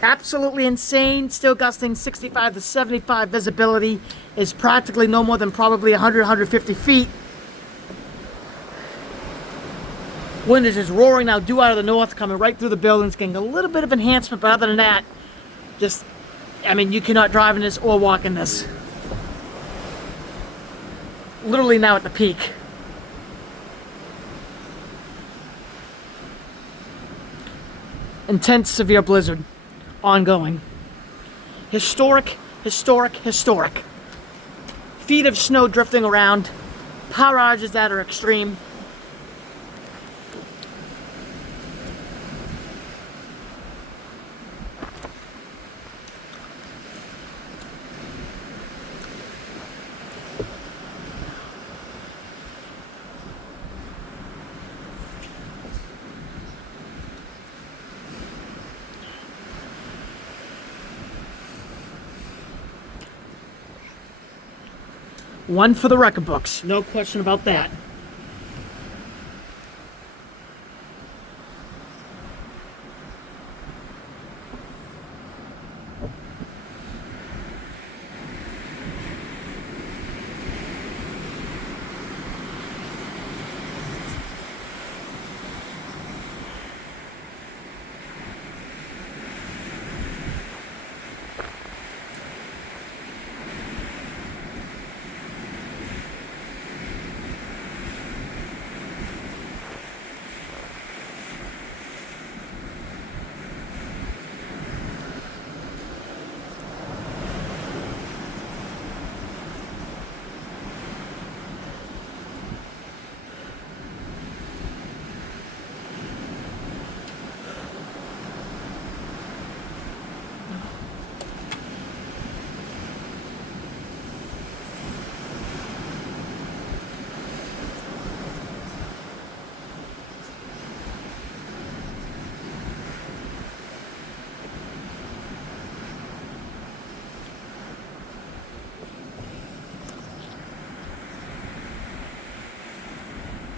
Absolutely insane. Still gusting 65 to 75. Visibility is practically no more than probably 100, 150 feet. Wind is just roaring now, due out of the north, coming right through the buildings, getting a little bit of enhancement, but other than that, just, I mean, you cannot drive in this or walk in this. Literally now at the peak. Intense, severe blizzard. Ongoing. Historic, historic, historic. Feet of snow drifting around. Power outages that are extreme. One for the record books, no question about that.